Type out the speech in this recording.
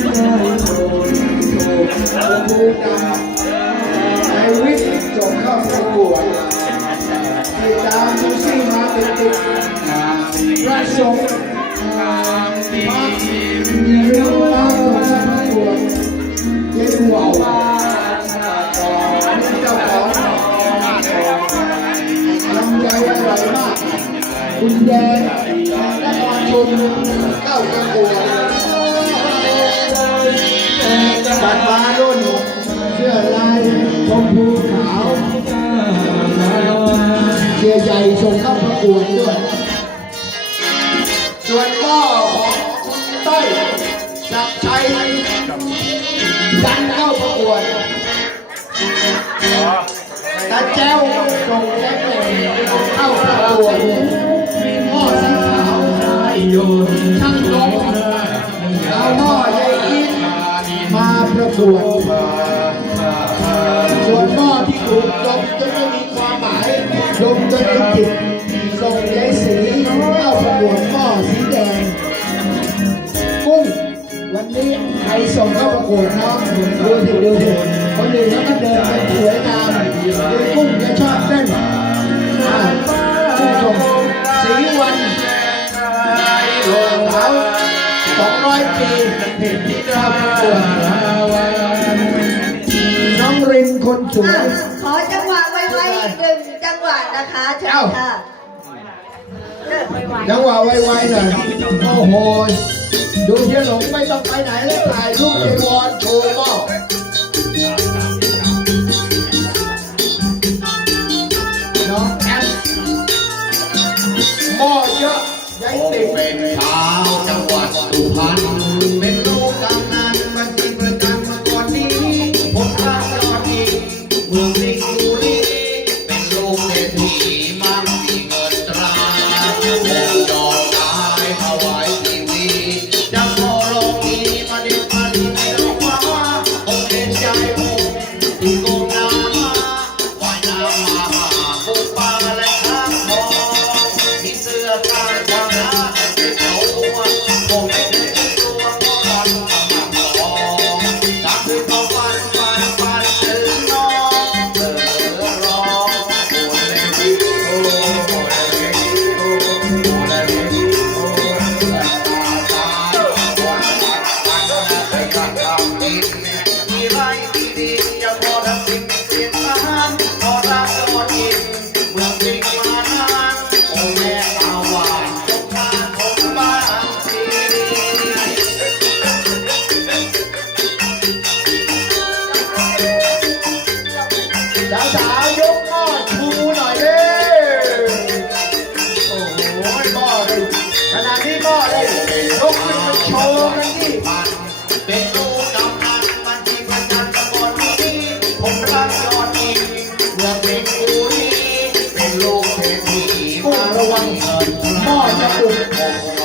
ภูดำในวิทย์ส่งเข้าประกวดติดตามดูซี่มาติดติดพระสงฆ์มาเรื่องรากวดเย็นหัวว่าเจ้าของลำใจอร่อยมากคุณแดงนครชมเข้าประก ใหญ่ส่งเข้าประกวดด้วยส่วนพ่อของคุณต้อยศักชัยดันเข้าประกวดตาแจ้วส่งแจ็คเก็ตเข้าประกวดพ่อสีขาวช่างลมเอาพ่อใหญ่อินมาประกวดายดมจนเป็นจิตส่งยายสีเข้าประกวดหม้อสีแดง กุ้ง วันนี้ใครส่งเข้าประกวดเนาะดูสิดูสิคนอื่นเขาก็เดินกันสวยงามดูกุ้งจะชอบเต้นอ่าผู้ชมสีวันเขาสองร้อยปีเข้าประกวดน้องรินคนสวยขอจะ จังหวะนะคะเชิญค่ะเลิกไวๆจังหวะไวๆหน่อยโอ้โห ดูเฮียหลงไม่ต้องไปไหนเลยถ่ายรูปเจวอนโชว์หม้อ กเ Oh, I love